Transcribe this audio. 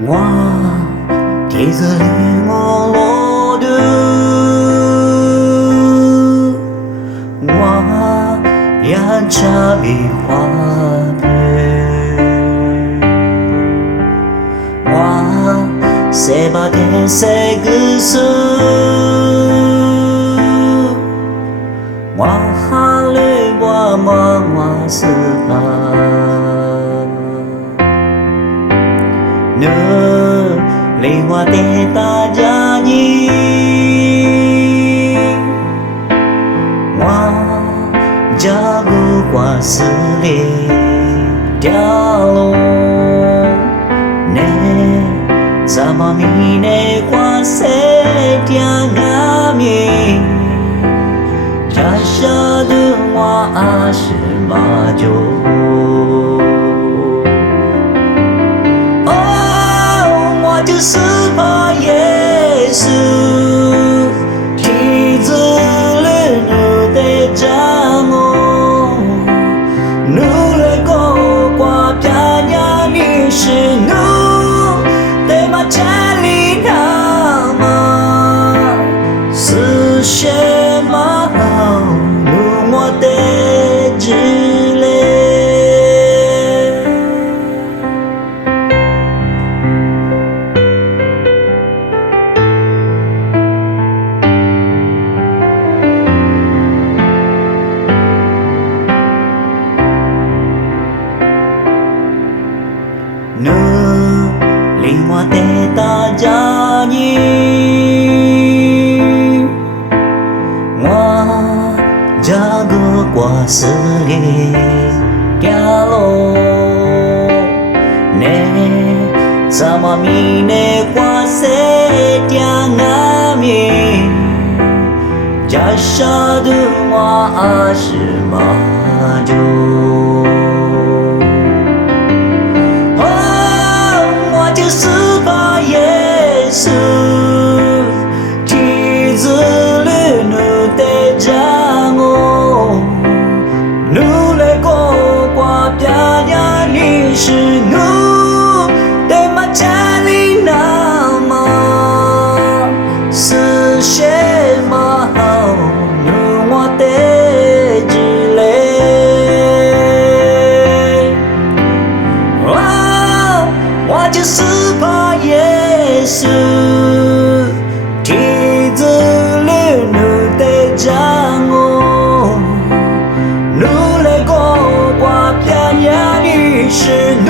我提着灵我落的，我也差别花别，我谁把天谁个事，我哈嘞我我是吧。呢，令我的大家你，我加入过死里掉落，呢，怎么你呢过谁掉阿米，假设的我阿是马就。就是怕耶稣提着了你的掌我，努力过过偏呀你是努的嘛家里那么是什么努我的之类。呢，令我的大家你，我这个过世里掉落，呢，怎么咪呢过世掉阿咪，假设的我是马就。就是怕耶稣提着了你的掌我，努力过过偏呀你是努的嘛家里那么是什么努我的之类。我就是怕耶稣提着了你的掌我，努力过过偏呀你是努